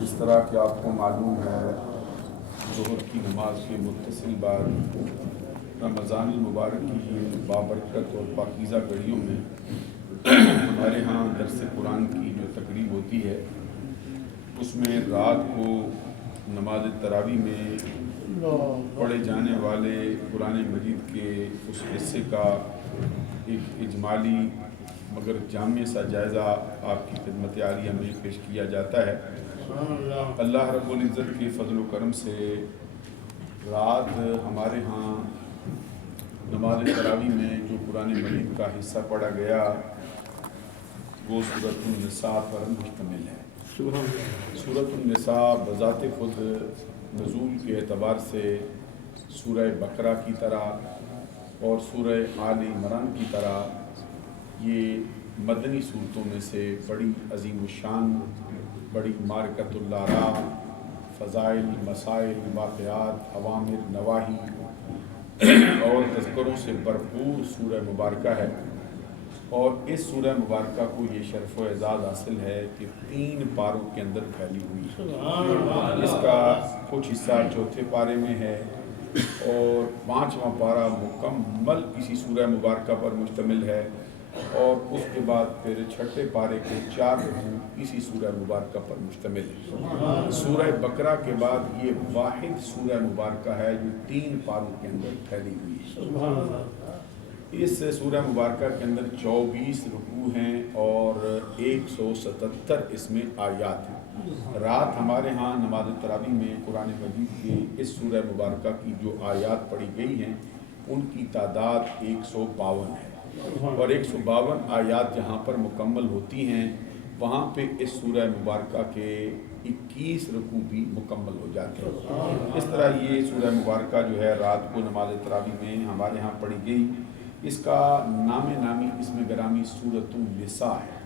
جس طرح کہ آپ کو معلوم ہے ظہر کی نماز کے متصل بعد رمضان المبارک کی بابرکت اور پاکیزہ گھڑیوں میں ہمارے ہاں درس قرآن کی جو تقریب ہوتی ہے اس میں رات کو نماز تراویح میں پڑھے جانے والے قرآن مجید کے اس حصے کا ایک اجمالی مگر جامع سا جائزہ آپ کی خدمت عالیہ میں پیش کیا جاتا ہے۔ اللہ رب العزت کے فضل و کرم سے رات ہمارے ہاں نماز تراویح میں جو قرآن مجید کا حصہ پڑھا گیا وہ سورۃ النساء پر مشتمل ہے۔ سورۃ النساء بذات خود نزول کے اعتبار سے سورہ بقرہ کی طرح اور سورہ آل عمران کی طرح یہ مدنی صورتوں میں سے بڑی عظیم الشان، بڑی معرکۃ الآراء، فضائل، مسائل، واقعات، اوامر، نواہی اور تذکروں سے بھرپور سورہ مبارکہ ہے۔ اور اس سورہ مبارکہ کو یہ شرف و اعزاز حاصل ہے کہ 3 پاروں کے اندر پھیلی ہوئی ہے۔ اس کا کچھ حصہ چوتھے پارے میں ہے اور 5واں پارہ مکمل اسی سورہ مبارکہ پر مشتمل ہے، اور اس کے بعد پھر 6 پارے کے 4 رکوع اسی سورہ مبارکہ پر مشتمل ہے۔ سورہ بقرہ کے بعد یہ واحد سورہ مبارکہ ہے جو 3 پاروں کے اندر پھیلی ہوئی ہے۔ اس سورہ مبارکہ کے اندر 24 رکوع ہیں اور 177 اس میں آیات ہیں۔ رات ہمارے ہاں نماز تراویح میں قرآن مجید کے اس سورہ مبارکہ کی جو آیات پڑھی گئی ہیں ان کی تعداد 152 ہے، اور 152 آیات جہاں پر مکمل ہوتی ہیں وہاں پہ اس سورہ مبارکہ کے 21 رکوع بھی مکمل ہو جاتے ہیں۔ اس طرح یہ سورہ مبارکہ جو ہے رات کو نماز تراویح میں ہمارے ہاں پڑھی گئی۔ اس کا نامی اسم گرامی سورۃ النساء ہے۔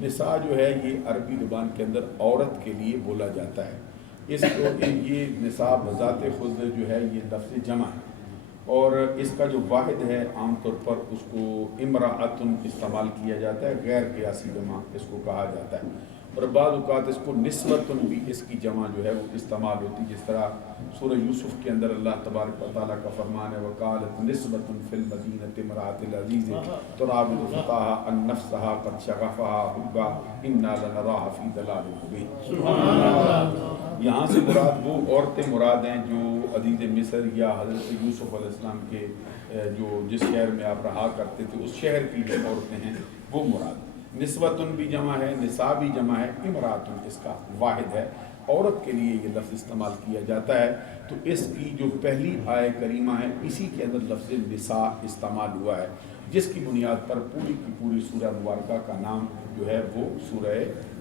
نساء جو ہے یہ عربی زبان کے اندر عورت کے لیے بولا جاتا ہے۔ اس کو یہ نساء بذات خود جو ہے یہ لفظ جمع ہے، اور اس کا جو واحد ہے عام طور پر اس کو امرأۃ استعمال کیا جاتا ہے، غیر قیاسی جمع اس کو کہا جاتا ہے، اور بعض اوقات اس کو نسبۃ بھی اس کی جمع جو ہے وہ استعمال ہوتی ہے، جس طرح سورہ یوسف کے اندر اللہ تبارک و تعالیٰ کا فرمان ہے وَقَالَتْ نِسْبَةٌ فِي الْمَدِينَةِ امْرَأَتُ الْعَزِيزِ تُرَاوِدُ فَتَاهَا عَن نَّفْسِهَا قَدْ شَغَفَهَا حُبًّا إِنَّا لَنَرَاهَا فِي ضَلَالٍ مُّبِينٍ۔ یہاں سے مراد وہ عورتیں مراد ہیں جو عزیز مصر یا حضرت یوسف علیہ السلام کے جو جس شہر میں آپ رہا کرتے تھے اس شہر کی جو عورتیں ہیں وہ مراد۔ نسبتن بھی جمع ہے، نساء بھی جمع ہے، امراتن اس کا واحد ہے، عورت کے لیے یہ لفظ استعمال کیا جاتا ہے۔ تو اس کی جو پہلی آیہ کریمہ ہے اسی کے اندر لفظ نساء استعمال ہوا ہے، جس کی بنیاد پر پوری کی پوری سورہ مبارکہ کا نام جو ہے وہ سورہ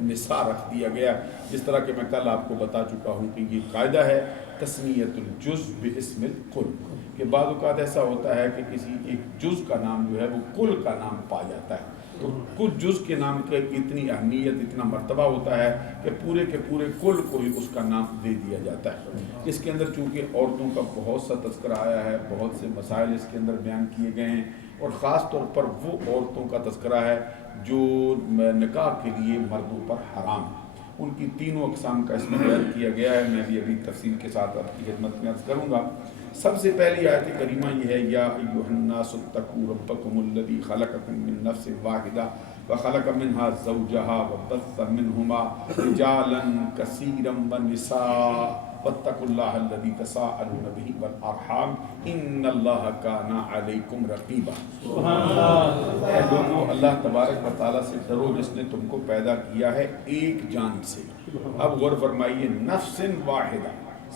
نساء رکھ دیا گیا، جس طرح کہ میں کل آپ کو بتا چکا ہوں کہ یہ قاعدہ ہے تسمیۃ الجزء باسم الکل، کہ بعض اوقات ایسا ہوتا ہے کہ کسی ایک جز کا نام جو ہے وہ کل کا نام پا جاتا ہے، تو کچھ جز کے نام کی اتنی اہمیت، اتنا مرتبہ ہوتا ہے کہ پورے کے پورے کل کو ہی اس کا نام دے دیا جاتا ہے۔ اس کے اندر چونکہ عورتوں کا بہت سا تذکرہ آیا ہے، بہت سے مسائل اس کے اندر بیان کیے گئے ہیں، اور خاص طور پر وہ عورتوں کا تذکرہ ہے جو نکاح کے لیے مردوں پر حرام ہے، ان کی 3 اقسام کا اس میں بیان کیا گیا ہے۔ میں بھی ابھی تفصیل کے ساتھ آپ کی خدمت میں عرض کروں گا۔ سب سے پہلی آیت کریمہ یہ ہے یا ایھا الناس اتقوا ربکم الذی خلقکم من نفس واحدہ وخلق منها زوجها وبث منهما رجالا کثیرا ونساء واتقوا اللہ الذی تساءلون به والارحام ان اللہ کان علیکم رقیبا۔ اے لوگوں، اللہ تبارک و تعالیٰ سے ڈرو جس نے تم کو پیدا کیا ہے ایک جان سے۔ اب غور فرمائیے، نفس واحدہ،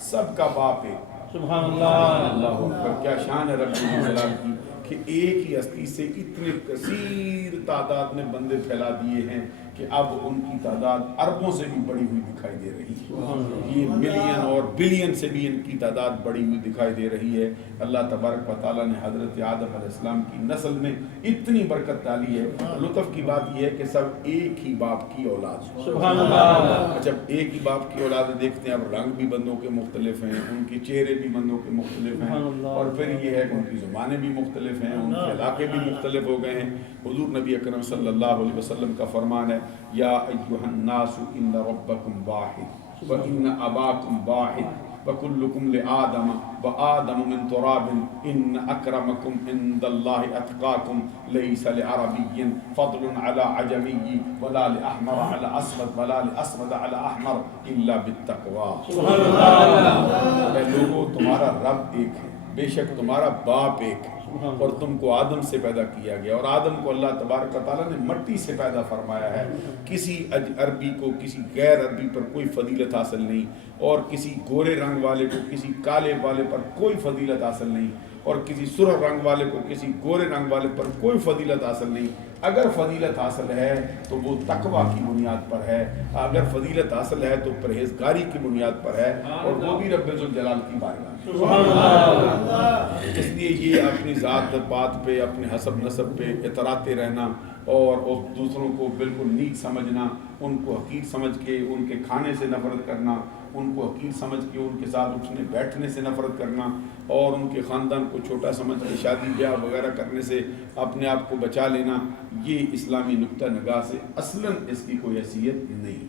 سب کا باپ ایک، سبحان اللہ، اللہ اکبر، کیا شان ہے رب جلال کی کہ ایک ہی ہستی سے اتنے کثیر تعداد میں بندے پھیلا دیے ہیں کہ اب ان کی تعداد اربوں سے بھی بڑی ہوئی دکھائی دے رہی ہے، یہ ملین اور بلین سے بھی ان کی تعداد بڑی ہوئی دکھائی دے رہی ہے۔ اللہ تبارک و تعالیٰ نے حضرت آدم علیہ السلام کی نسل میں اتنی برکت ڈالی ہے۔ لطف کی بات یہ ہے کہ سب ایک ہی باپ کی اولاد ہے، سبحان اللہ۔ جب ایک ہی باپ کی اولاد دیکھتے ہیں، اب رنگ بھی بندوں کے مختلف ہیں، ان کے چہرے بھی بندوں کے مختلف ہیں، اور پھر یہ ہے کہ ان کی زبانیں بھی مختلف ہیں، ان کے علاقے بھی مختلف ہو گئے ہیں۔ حضور نبی اکرم صلی اللہ علیہ وسلم کا فرمان ہے یا ایھا الناس ان ربکم واحد، وَإِنَّ أَبَاكُمْ وَاحِدٌ وَكُلُّكُمْ لِآدَمَ وَآدَمُ مِنْ تُرَابٍ إِنَّ أَكْرَمَكُمْ عِنْدَ اللَّهِ أَتْقَاكُمْ لَيْسَ لِعَرَبِيٍّ فَضْلٌ عَلَى عَجَمِيٍّ وَلَا لِأَحْمَرَ عَلَى أَسْوَدَ وَلَا لِأَسْوَدَ عَلَى أَحْمَرَ إِلَّا بِالتَّقْوَىٰ۔ اے لوگوں، تمہارا رب ایک ہے، بے شک تمہارا باپ ایک ہے، اور تم کو آدم سے پیدا کیا گیا، اور آدم کو اللہ تبارک و تعالیٰ نے مٹی سے پیدا فرمایا ہے۔ کسی عربی کو کسی غیر عربی پر کوئی فضیلت حاصل نہیں، اور کسی گورے رنگ والے کو کسی کالے والے پر کوئی فضیلت حاصل نہیں، اور کسی سرخ رنگ والے کو کسی گورے رنگ والے پر کوئی فضیلت حاصل نہیں۔ اگر فضیلت حاصل ہے تو وہ تقویٰ کی بنیاد پر ہے، اگر فضیلت حاصل ہے تو پرہیزگاری کی بنیاد پر ہے، اور وہ بھی رب ذوالجلال کی بارگاہ میں۔ اس لیے یہ اپنی ذات پات پہ، اپنے حسب نسب پہ اتراتے رہنا، اور دوسروں کو بالکل نیچ سمجھنا، ان کو حقیر سمجھ کے ان کے کھانے سے نفرت کرنا، ان کو حقیر سمجھ کے ان کے ساتھ اٹھنے بیٹھنے سے نفرت کرنا، اور ان کے خاندان کو چھوٹا سمجھ کے شادی بیاہ وغیرہ کرنے سے اپنے آپ کو بچا لینا، یہ اسلامی نقطہ نگاہ سے اصلاً اس کی کوئی حیثیت نہیں۔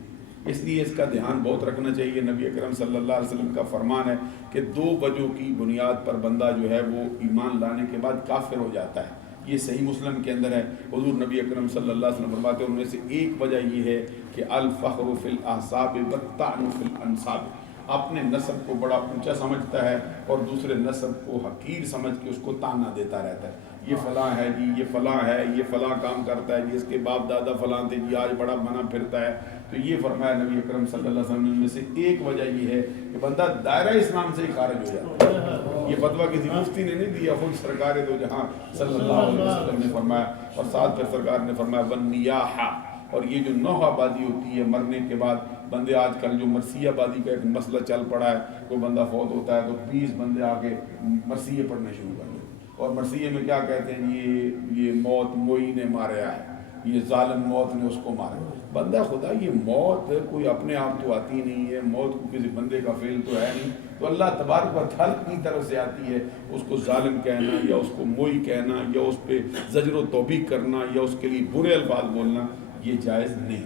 اس لیے اس کا دھیان بہت رکھنا چاہیے۔ نبی اکرم صلی اللہ علیہ وسلم کا فرمان ہے کہ 2 وجہوں کی بنیاد پر بندہ جو ہے وہ ایمان لانے کے بعد کافر ہو جاتا ہے۔ یہ صحیح مسلم کے اندر ہے، حضور نبی اکرم صلی اللہ علیہ وسلم فرماتے ہیں ان میں سے ایک وجہ یہ ہے کہ الفخر فی الاحساب والطعن فی الانساب، اپنے نسب کو بڑا اونچا سمجھتا ہے اور دوسرے نسب کو حقیر سمجھ کے اس کو طعنہ دیتا رہتا ہے، یہ فلاں ہے جی، یہ فلاں ہے، یہ فلاں کام کرتا ہے جی، اس کے باپ دادا فلاں تھے جی، آج بڑا بنا پھرتا ہے۔ تو یہ فرمایا نبی اکرم صلی اللہ علیہ وسلم میں سے ایک وجہ یہ ہے کہ بندہ دائرہ اسلام سے ہی خارج ہو جاتا ہے۔ یہ فتویٰ کسی مفتی نے نہیں دیا، خود سرکار دو جہاں صلی اللہ علیہ وسلم نے فرمایا، اور ساتھ پھر سرکار نے فرمایا والنیاحہ، اور یہ جو نوحہ آبادی ہوتی ہے مرنے کے بعد، بندے آج کل جو مرثیہ آبادی کا ایک مسئلہ چل پڑا ہے، کوئی بندہ فوت ہوتا ہے تو 20 بندے آ کے مرثیے پڑھنے شروع کر دیں، اور مرثیے میں کیا کہتے ہیں، یہ موت موئی نے ماریا ہے، یہ ظالم موت نے اس کو مارا۔ بندہ خدا، یہ موت کوئی اپنے آپ تو آتی نہیں ہے، موت کو کسی بندے کا فعل تو ہے نہیں، تو اللہ تبارک و تعالیٰ کی طرف سے آتی ہے۔ اس کو ظالم کہنا یا اس کو موئی کہنا یا اس پہ زجر و توبیخ کرنا یا اس کے لیے برے الفاظ بولنا، یہ جائز نہیں،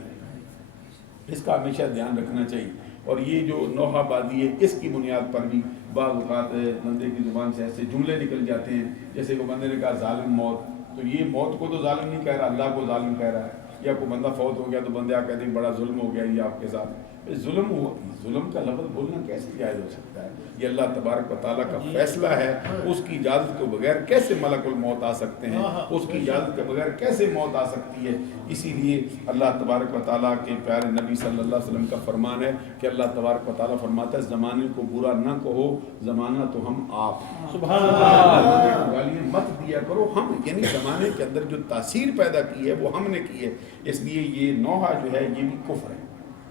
اس کا ہمیشہ دھیان رکھنا چاہیے۔ اور یہ جو نوحہ آبادی ہے، اس کی بنیاد پر بھی بعض اوقات بندے کی زبان سے ایسے جملے نکل جاتے ہیں، جیسے کہ بندے نے کہا ظالم موت، تو یہ موت کو تو ظالم نہیں کہہ رہا، اللہ کو ظالم کہہ رہا ہے۔ یا کوئی بندہ فوت ہو گیا تو بندے آ کہتے ہیں بڑا ظلم ہو گیا یہ آپ کے ساتھ۔ ظلم کا لفظ بولنا کیسے جائز ہو سکتا ہے؟ یہ اللہ تبارک و تعالیٰ کا فیصلہ ہے، اس کی اجازت کے بغیر کیسے ملک الموت آ سکتے ہیں، اس کی اجازت کے بغیر کیسے موت آ سکتی ہے؟ اسی لیے اللہ تبارک و تعالیٰ کے پیارے نبی صلی اللہ علیہ وسلم کا فرمان ہے کہ اللہ تبارک و تعالیٰ فرماتا ہے زمانے کو برا نہ کہو، زمانہ تو ہم آپ ہیں، سبحان اللہ، گالیاں مت دیا کرو ہم، یعنی زمانے کے اندر جو تاثیر پیدا کی ہے وہ ہم نے کی ہے۔ اس لیے یہ نوحہ جو ہے یہ بھی کفر ہے،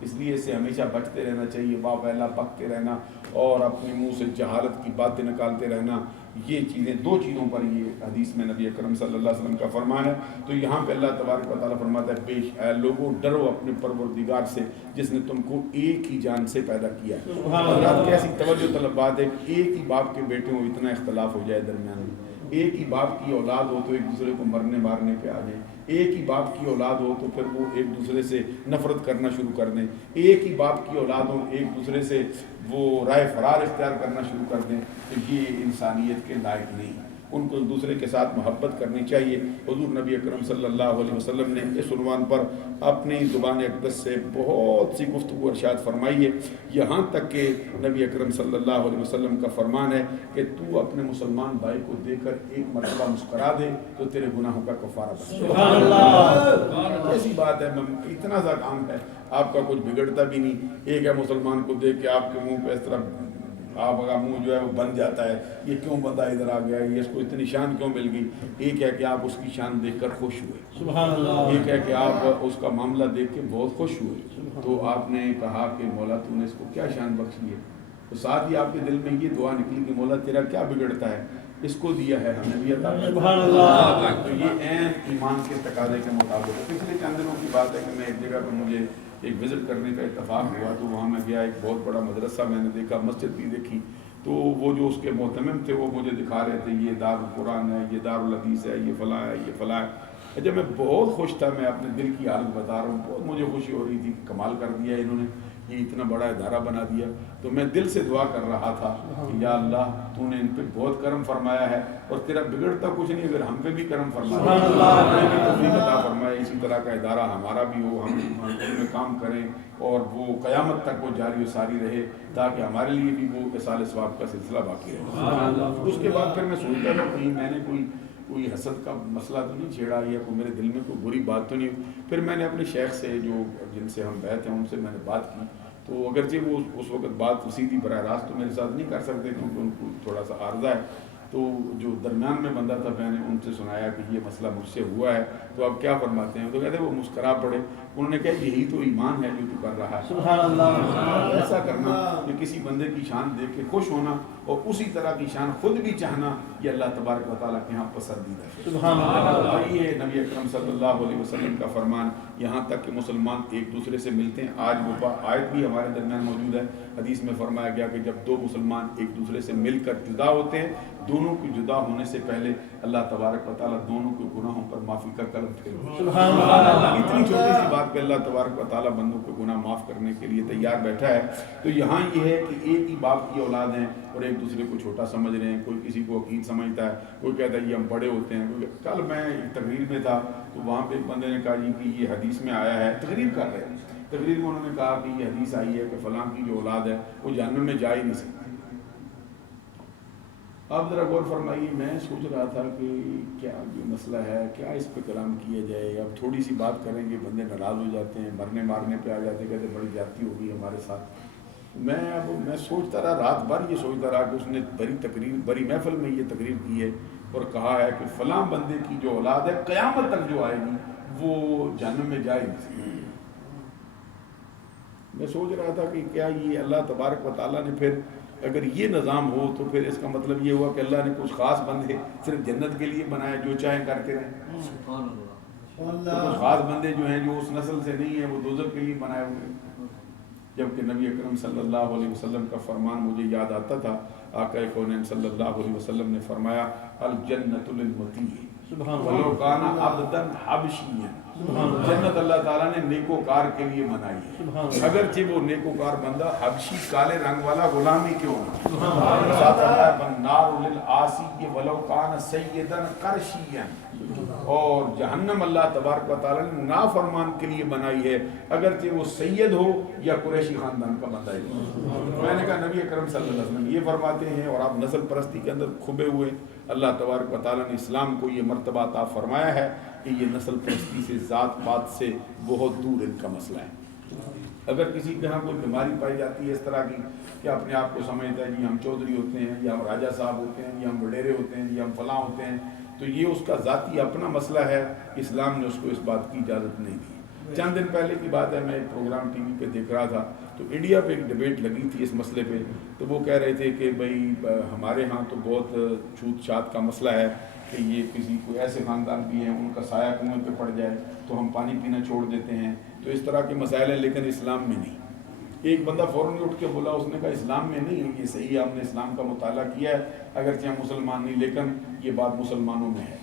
اس لیے اس سے ہمیشہ بچتے رہنا چاہیے، باپ اہلا پکتے رہنا اور اپنے منہ سے جہالت کی باتیں نکالتے رہنا، یہ چیزیں 2 چیزوں پر یہ حدیث میں نبی اکرم صلی اللہ علیہ وسلم کا فرمان ہے۔ تو یہاں پہ اللہ تبارک و تعالیٰ فرماتا ہے اے لوگوں ڈرو اپنے پروردگار سے جس نے تم کو ایک ہی جان سے پیدا کیا ہے۔ حضرات کیسی توجہ طلب بات ہے کہ ایک ہی باپ کے بیٹے ہوں اتنا اختلاف ہو جائے درمیان میں، ایک ہی باپ کی اولاد ہو تو ایک دوسرے کو مرنے مارنے پہ آ جائیں، ایک ہی باپ کی اولاد ہو تو پھر وہ ایک دوسرے سے نفرت کرنا شروع کر دیں، ایک ہی باپ کی اولاد ہو ایک دوسرے سے وہ رائے فرار اختیار کرنا شروع کر دیں، تو یہ انسانیت کے لائق نہیں۔ ان کو ایک دوسرے کے ساتھ محبت کرنی چاہیے۔ حضور نبی اکرم صلی اللہ علیہ وسلم نے اس عنوان پر اپنی زبان اقدس سے بہت سی گفتگو ارشاد فرمائی ہے، یہاں تک کہ نبی اکرم صلی اللہ علیہ وسلم کا فرمان ہے کہ تو اپنے مسلمان بھائی کو دیکھ کر ایک مرتبہ مسکرا دے تو تیرے گناہوں کا کفارہ بن جائے۔ سبحان اللہ، ایسی بات ہے، اتنا سا کام ہے، آپ کا کچھ بگڑتا بھی نہیں، ایک ہے مسلمان کو دیکھ کے آپ کے منہ پہ اس طرح آپ کا منہ جو ہے وہ بن جاتا ہے، یہ کیوں بندہ ادھر آ گیا، یہ اس کو اتنی شان کیوں مل گئی؟ ایک ہے کہ آپ اس کی شان دیکھ کر خوش ہوئے، سبحان اللہ، ایک ہے کہ آپ اس کا معاملہ دیکھ کے بہت خوش ہوئے، تو آپ نے کہا کہ مولا تو نے اس کو کیا شان بخشی ہے؟ تو ساتھ ہی آپ کے دل میں یہ دعا نکلی کہ مولا تیرا کیا بگڑتا ہے، اس کو دیا ہے ہمیں بھی عطا، سبحان اللہ۔ تو یہ عین ایمان کے تقاضے کے مطابق۔ پچھلے چند دنوں کی بات ہے کہ میں ایک جگہ پہ مجھے ایک وزٹ کرنے کا اتفاق ہوا، تو وہاں میں گیا، ایک بہت بڑا مدرسہ میں نے دیکھا، مسجد بھی دیکھی، تو وہ جو اس کے محتمم تھے وہ مجھے دکھا رہے تھے یہ دار القرآن ہے، یہ دار الحدیث ہے، یہ فلاں ہے، یہ فلاں ہے۔ جب میں بہت خوش تھا، میں اپنے دل کی حالت بتا رہا ہوں، بہت مجھے خوشی ہو رہی تھی، کمال کر دیا انہوں نے، یہ اتنا بڑا ادارہ بنا دیا. تو میں دل سے دعا کر رہا تھا کہ یا اللہ تو نے ان پہ بہت کرم فرمایا ہے اور تیرا بگڑتا کچھ نہیں, اگر ہم پہ بھی کرم فرمایا, ہمیں بھی توفیق عطا فرمائے, اسی طرح کا ادارہ ہمارا بھی ہو, ہم ان میں کام کریں اور وہ قیامت تک وہ جاری و ساری رہے تاکہ ہمارے لیے بھی وہ اصال ثواب کا سلسلہ باقی رہے. اس کے بعد پھر میں سوچتا تھا کہیں میں نے کوئی حسد کا مسئلہ تو نہیں چھیڑا یا کوئی میرے دل میں کوئی بری بات تو نہیں. پھر میں نے اپنے شیخ سے جو جن سے ہم بیعت ہیں ان سے میں نے بات کی, تو اگرچہ وہ اس وقت بات سیدھی براہ راست تو میرے ساتھ نہیں کر سکتے کیونکہ ان کو تھوڑا سا عارضہ ہے, تو جو درمیان میں بندہ تھا میں نے ان سے سنایا کہ یہ مسئلہ مجھ سے ہوا ہے تو آپ کیا فرماتے ہیں. تو کہتے ہیں وہ مسکرا پڑے, انہوں نے کہا یہی تو ایمان ہے جو تو کر رہا ہے. سبحان اللہ. ایسا کرنا کہ کسی بندے کی شان دیکھ کے خوش ہونا اور اسی طرح کی شان خود بھی چاہنا, یہ اللہ تبارک و تعالیٰ کے ہاں پسندیدہ ہے. سبحان اللہ. یہ نبی اکرم صلی اللہ علیہ وسلم کا فرمان, یہاں تک کہ مسلمان ایک دوسرے سے ملتے ہیں. آج وہ آیت بھی ہمارے درمیان موجود ہے, حدیث میں فرمایا گیا کہ جب دو مسلمان ایک دوسرے سے مل کر جدا ہوتے ہیں, دونوں کے جدا ہونے سے پہلے اللہ تبارک و تعالیٰ دونوں کے گناہوں پر معافی کا کرم پھیرتے ہیں. اتنی چھوٹی سی بات پہ اللہ تبارک و تعالیٰ بندوں کے گناہ معاف کرنے کے لیے تیار بیٹھا ہے. تو یہاں یہ ہے کہ ایک ہی باپ کی اولاد ہیں اور ایک دوسرے کو چھوٹا سمجھ رہے ہیں. کوئی کسی کو عقید سمجھتا ہے, کوئی کہتا ہے یہ ہم بڑے ہوتے ہیں. کل میں ایک تقریر میں تھا تو وہاں پہ ایک بندے نے کہا جی کہ یہ حدیث میں آیا ہے, تقریر کر رہے ہیں, تقریر میں انہوں نے کہا کہ یہ حدیث آئی ہے کہ فلاں کی جو اولاد ہے وہ جہنم میں جا ہی نہیں سکتی. آپ ذرا غور فرمائیے, میں سوچ رہا تھا کہ کیا یہ مسئلہ ہے, کیا اس پہ کلام کیا جائے. اب تھوڑی سی بات کریں گے بندے ناراض ہو جاتے ہیں, مرنے مارنے پہ آ جاتے ہیں, کہتے بڑی زیادتی ہو گئی ہمارے ساتھ. میں سوچتا رہا, رات بھر یہ سوچتا رہا کہ اس نے بڑی محفل میں یہ تقریر کی ہے اور کہا ہے کہ فلاں بندے کی جو اولاد ہے قیامت تک جو آئے گی وہ جہنم میں جائے نہیں. میں سوچ رہا تھا کہ کیا یہ اللہ تبارک و تعالیٰ نے پھر اگر یہ نظام ہو تو پھر اس کا مطلب یہ ہوا کہ اللہ نے کچھ خاص بندے صرف جنت کے لیے بنائے جو چاہیں کرتے رہیں, تو کچھ خاص بندے جو ہیں جو اس نسل سے نہیں ہیں وہ دوزخ کے لیے بنائے ہوئے. جبکہ نبی اکرم صلی اللہ علیہ وسلم کا فرمان مجھے یاد آتا تھا. آقا کونین صلی اللہ علیہ وسلم نے فرمایا الجنت للمطیع ولو کان عبدا حبشیا, جنت اللہ تعالیٰ نے نیکوکار کے لیے بنائی ہے اگرچہ وہ نیکوکار بندہ حبشی کالے رنگ والا غلام ہی کیوں نہ. والنار للعاصی ولو کان سیدا قرشیا, اور جہنم اللہ تبارک و تعالیٰ نے نافرمان کے لیے بنائی ہے اگرچہ وہ سید ہو یا قریشی خاندان کا بندہ ہے. میں نے کہا نبی اکرم صلی اللہ علیہ وسلم یہ فرماتے ہیں اور آپ نسل پرستی کے اندر کھبے ہوئے. اللہ تبارک و تعالیٰ نے اسلام کو یہ مرتبہ عطا فرمایا ہے کہ یہ نسل پرستی سے, ذات پات سے بہت دور ان کا مسئلہ ہے. اگر کسی کے ہاں کوئی بیماری پائی جاتی ہے اس طرح کی کہ اپنے آپ کو سمجھتا ہے جی ہم چودھری ہوتے ہیں یا ہم راجہ صاحب ہوتے ہیں یا ہم وڈیرے ہوتے ہیں یا ہم فلاں ہوتے ہیں, تو یہ اس کا ذاتی اپنا مسئلہ ہے. اسلام نے اس کو اس بات کی اجازت نہیں دی. چند دن پہلے کی بات ہے, میں ایک پروگرام ٹی وی پہ دیکھ رہا تھا تو انڈیا پہ ایک ڈیبیٹ لگی تھی اس مسئلے پہ. تو وہ کہہ رہے تھے کہ بھئی ہمارے ہاں تو بہت چھوت چھات کا مسئلہ ہے کہ یہ کسی کو ایسے خاندان بھی ہیں ان کا سایہ کنویں پہ پڑ جائے تو ہم پانی پینا چھوڑ دیتے ہیں. تو اس طرح کے مسائل ہیں لیکن اسلام میں نہیں. ایک بندہ فوراً اٹھ کے بولا, اس نے کہا اسلام میں نہیں, یہ صحیح ہے, ہم نے اسلام کا مطالعہ کیا ہے اگرچہ ہم مسلمان نہیں لیکن یہ بات مسلمانوں میں ہے.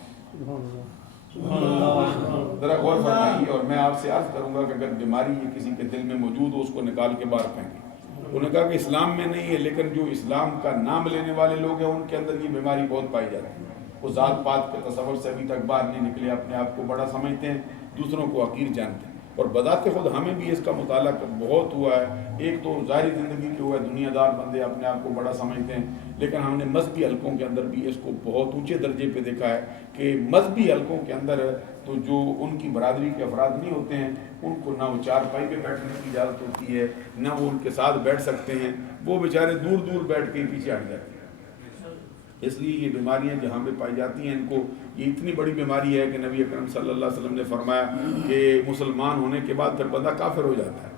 ذرا غور فرمائیے. اور میں آپ سے عرض کروں گا کہ اگر بیماری یہ کسی کے دل میں موجود ہو اس کو نکال کے باہر پھینکیں. انہوں نے کہا کہ اسلام میں نہیں ہے لیکن جو اسلام کا نام لینے والے لوگ ہیں ان کے اندر یہ بیماری بہت پائی جاتی ہے. وہ ذات پات کے تصور سے ابھی تک باہر نہیں نکلے, اپنے آپ کو بڑا سمجھتے ہیں, دوسروں کو حقیر جانتے ہیں. اور بذات خود ہمیں بھی اس کا مطالعہ بہت ہوا ہے. ایک تو ظاہری زندگی کے ہوا ہے, دنیا دار بندے اپنے آپ کو بڑا سمجھتے ہیں, لیکن ہم نے مذہبی حلقوں کے اندر بھی اس کو بہت اونچے درجے پہ دیکھا ہے کہ مذہبی حلقوں کے اندر تو جو ان کی برادری کے افراد نہیں ہوتے ہیں ان کو نہ وہ چارپائی پہ بیٹھنے کی اجازت ہوتی ہے نہ وہ ان کے ساتھ بیٹھ سکتے ہیں. وہ بیچارے دور دور بیٹھ کے پیچھے ہٹ جاتے ہیں. اس لیے یہ بیماریاں جہاں پہ پائی جاتی ہیں ان کو, یہ اتنی بڑی بیماری ہے کہ نبی اکرم صلی اللہ علیہ وسلم نے فرمایا کہ مسلمان ہونے کے بعد پھر بندہ کافر ہو جاتا ہے.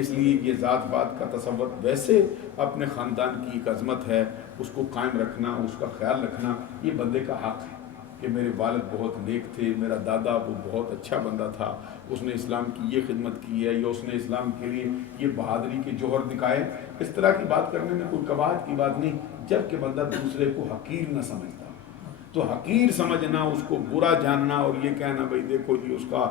اس لیے یہ ذات پات کا تصور, ویسے اپنے خاندان کی ایک عظمت ہے, اس کو قائم رکھنا, اس کا خیال رکھنا یہ بندے کا حق ہے کہ میرے والد بہت نیک تھے, میرا دادا وہ بہت اچھا بندہ تھا, اس نے اسلام کی یہ خدمت کی ہے یا اس نے اسلام کے لیے یہ بہادری کے جوہر دکھائے. اس طرح کی بات کرنے میں کوئی قباحت کی بات نہیں, جب کہ بندہ دوسرے کو حقیر نہ سمجھتا. تو حقیر سمجھنا, اس کو برا جاننا اور یہ کہنا بھئی دیکھو جی اس کا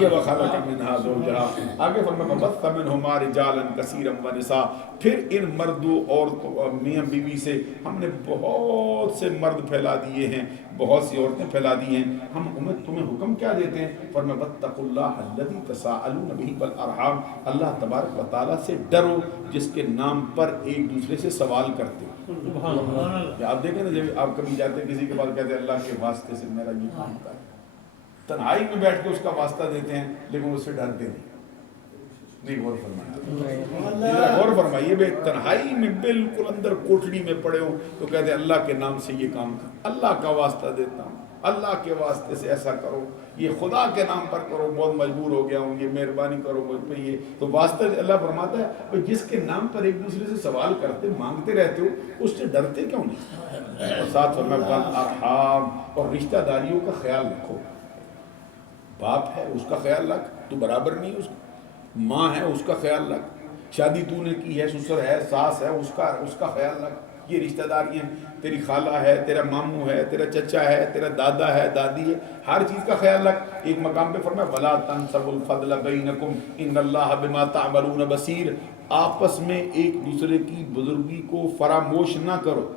یہ وخلق منہا زوجہا، آگے فرمایا فبث منہما رجالا کثیرا ونساء، پھر ان مردوں اور میاں بیوی سے ہم نے بہت سے مرد پھیلا دیے ہیں، بہت سی عورتیں پھیلا دی ہیں۔ ہم تمہیں حکم کیا دیتے ہیں؟ فرمایا واتقوا اللہ الذی تساءلون بہ والارحام، اللہ تبارک و تعالیٰ سے ڈرو جس کے نام پر ایک دوسرے سے سوال کرتے ہو۔ آپ دیکھیں نا، جب آپ کبھی جاتے ہیں کسی کے پاس، کہتے ہیں اللہ کے واسطے سے میرا یہ کام کر، تنہائی میں بیٹھ کے اس کا واسطہ دیتے ہیں لیکن اس سے ڈرتے نہیں۔ غور فرمایا، غور فرمائیے بے، تنہائی میں بالکل اندر کوٹڑی میں پڑے ہو تو کہتے ہیں اللہ کے نام سے یہ کام کر، اللہ کا واسطہ دیتا ہوں، اللہ کے واسطے سے ایسا کرو، یہ خدا کے نام پر کرو، بہت مجبور ہو گیا ہوں، یہ مہربانی کرو مجھ پہ، یہ تو واسطہ اللہ فرماتا ہے جس کے نام پر ایک دوسرے سے سوال کرتے مانگتے رہتے ہو اس سے ڈرتے کیوں نہیں؟ اور ساتھ فرمایا والارحام، اور رشتہ داریوں کا خیال رکھو، باپ ہے اس کا خیال رکھ، تو برابر نہیں اس کا، ماں ہے اس کا خیال رکھ، شادی تو نے کی ہے، سسر ہے، ساس ہے، اس کا خیال رکھ، یہ رشتہ داری ہیں، تیری خالہ ہے، تیرا ماموں ہے، تیرا چچا ہے، تیرا دادا ہے، دادی ہے، ہر چیز کا خیال رکھ۔ ایک مقام پہ فرمایا وَلَا تَنْسَبُوا الْفَضْلَ بَيْنَكُمْ إِنَّ اللَّهَ بِمَا تَعْمَلُونَ بَصِيرٌ، آپس میں ایک دوسرے کی بزرگی کو فراموش نہ کرو،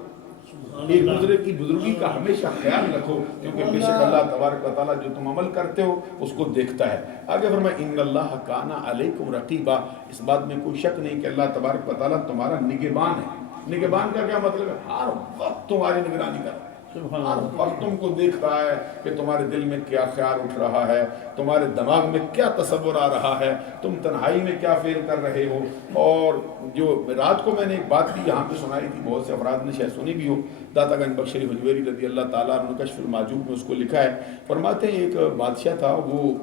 ایک دوسرے کی بزرگی کا ہمیشہ خیال رکھو، کیونکہ بے شک اللہ تبارک و تعالیٰ جو تم عمل کرتے ہو اس کو دیکھتا ہے۔ آگے فرمایا ان اللہ کان علیکم رقیبا، اس بات میں کوئی شک نہیں کہ اللہ تبارک و تعالیٰ تمہارا نگہبان ہے۔ نگہبان کا کیا مطلب ہے؟ ہر وقت تمہاری نگرانی کر رہا ہے، ہر وقت تم کو دیکھ رہا ہے کہ تمہارے دل میں کیا خیال اٹھ رہا ہے، تمہارے دماغ میں کیا تصور آ رہا ہے، تم تنہائی میں کیا فعل کر رہے ہو۔ اور جو رات کو میں نے ایک بات بھی یہاں پہ سنائی تھی، بہت سے افراد نے شاید سنی بھی ہو، داتا گنج بخش شریف حجویری رضی اللہ تعالیٰ عنہ کشف المعجوب میں اس کو لکھا ہے، فرماتے ہیں ایک بادشاہ تھا، وہ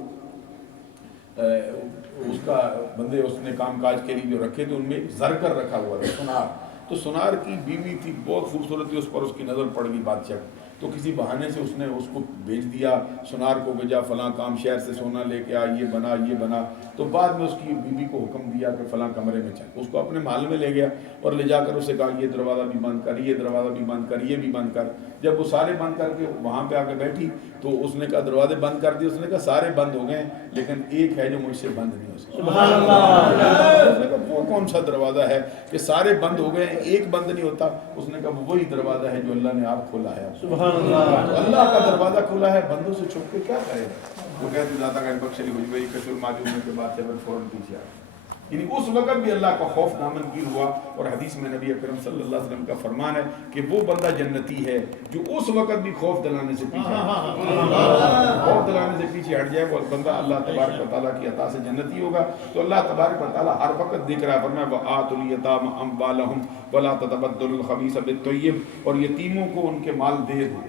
اس کا بندے اس نے کام کاج کے لیے جو رکھے تھے ان میں زرگر رکھا ہوا تھا، سنار، تو سنار کی بیوی تھی، بہت خوبصورت تھی، اس پر اس کی نظر پڑ گئی بادشاہ کو، تو کسی بہانے سے اس نے اس کو بھیج دیا سنار کو کہ جا فلاں کام شہر سے سونا لے کے آ، یہ بنا، تو بعد میں اس کی بیوی کو حکم دیا کہ فلاں کمرے میں چل، اس کو اپنے محل میں لے گیا اور لے جا کر اسے کہا یہ دروازہ بھی بند کر، یہ دروازہ بھی بند کر، یہ بھی بند کر۔ جب وہ سارے بند کر کے وہاں پہ آ کے بیٹھی تو اس نے کہا دروازے بند کر دیے، اس نے کہا سارے بند ہو گئے لیکن ایک ہے جو مجھ سے بند نہیں ہو سکتا۔ اس نے کہا وہ کون سا دروازہ ہے کہ سارے بند ہو گئے ایک بند نہیں ہوتا؟ اس نے کہا وہی دروازہ ہے جو اللہ نے آپ کھولا ہے۔ اللہ کا دروازہ کھلا ہے، بندوں سے چھپ کے کیا کرے گا؟ وہ کہتے داتا گنج بخش شریف حجویری کشف المعجوب کے بعد سے فوراً پیچھے آ، یعنی اس وقت بھی اللہ کا خوف نامنگیر ہوا۔ اور حدیث میں نبی اکرم صلی اللہ علیہ وسلم کا فرمان ہے کہ وہ بندہ جنتی ہے جو اس وقت بھی خوف دلانے سے پیچھے خوف دلانے سے پیچھے ہٹ جائے، وہ بندہ اللہ تبارک و تعالیٰ کی عطا سے جنتی ہوگا۔ تو اللہ تبارک و تعالیٰ ہر وقت دیکھ رہا ہے، فرمایا وَآتُوا الْيَتَامَ أَمْوَالَهُمْ وَلَا تَتَبَدَّلُوا الْخَبِيثَ بِالطَّيِّبِ، اور یتیموں کو ان کے مال دے دو۔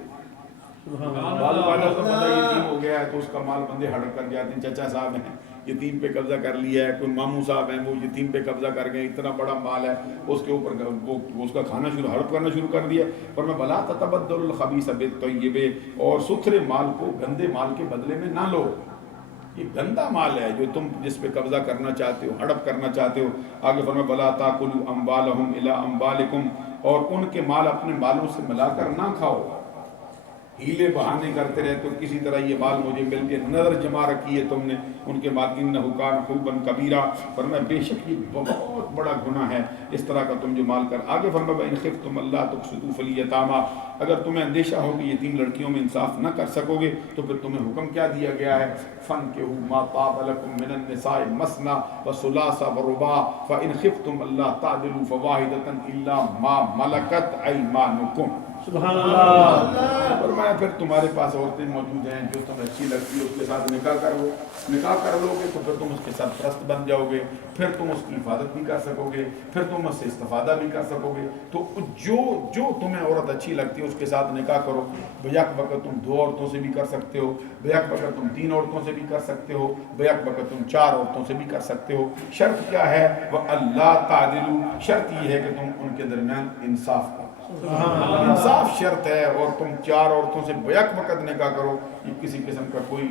بعض اوقات بندہ یتیم ہو گیا ہے تو اس کا مال بندے ہڑپ کر جاتے ہیں، چچا صاحب ہیں یتیم پہ قبضہ کر لیا ہے، کوئی ماموں صاحب ہیں وہ یتیم پہ قبضہ کر گئے، اتنا بڑا مال ہے اس کے اوپر وہ اس کا کھانا ہڑپ کرنا شروع کر دیا۔ اور میں بلا تتبدل الخبیث بالطیب، اور ستھرے مال کو گندے مال کے بدلے میں نہ لو، یہ گندا مال ہے جو تم جس پہ قبضہ کرنا چاہتے ہو، ہڑپ کرنا چاہتے ہو۔ آگے فرمایا بلا تاکلوا اموالہم الی اموالکم، اور ان کے مال اپنے مالوں سے ملا کر نہ کھاؤ، ہیلے بہانے کرتے رہتے ہو، کسی طرح یہ مال مجھے مل کے نظر جما رکھی ہے تم نے ان کے مال، انہ کان حوبا کبیرہ، فرمایا بے شک یہ بہت بڑا گناہ ہے اس طرح کا تم جو مال کر۔ آگے فرمایا ان خفتم اللہ تقسطوا فی الیتامى، اگر تمہیں اندیشہ ہو کہ یتیم لڑکیوں میں انصاف نہ کر سکو گے تو پھر تمہیں حکم کیا دیا گیا ہے؟ فانکحوا ما طاب لکم من النساء مثنى وثلاث ورباع فان خفتم اللہ تعدلوا فواحدۃ الا ما ملکت ایمانکم۔ سبحان اللہ۔ فرمایا پھر تمہارے پاس عورتیں موجود ہیں جو تمہیں اچھی لگتی ہے، اس کے ساتھ نکاح کر لو، نکاح کر لو گے تو پھر تم اس کے ساتھ پرست بن جاؤ گے، پھر تم اس کی حفاظت بھی کر سکو گے، پھر تم اس سے استفادہ بھی کر سکو گے۔ تو جو تمہیں عورت اچھی لگتی ہے اس کے ساتھ نکاح کرو، بیک وقت تم 2 عورتوں سے بھی کر سکتے ہو، بیک وقت تم 3 عورتوں سے بھی کر سکتے ہو، بیک وقت تم 4 عورتوں سے بھی کر سکتے ہو۔ شرط کیا ہے؟ وَأَلَّا تَعْدِلُوا، شرط یہ ہے کہ تم ان کے درمیان انصاف کرو، انصاف شرط ہے، اور تم 4 عورتوں سے بیک وقت نکاح کرو، یہ کسی قسم کا کوئی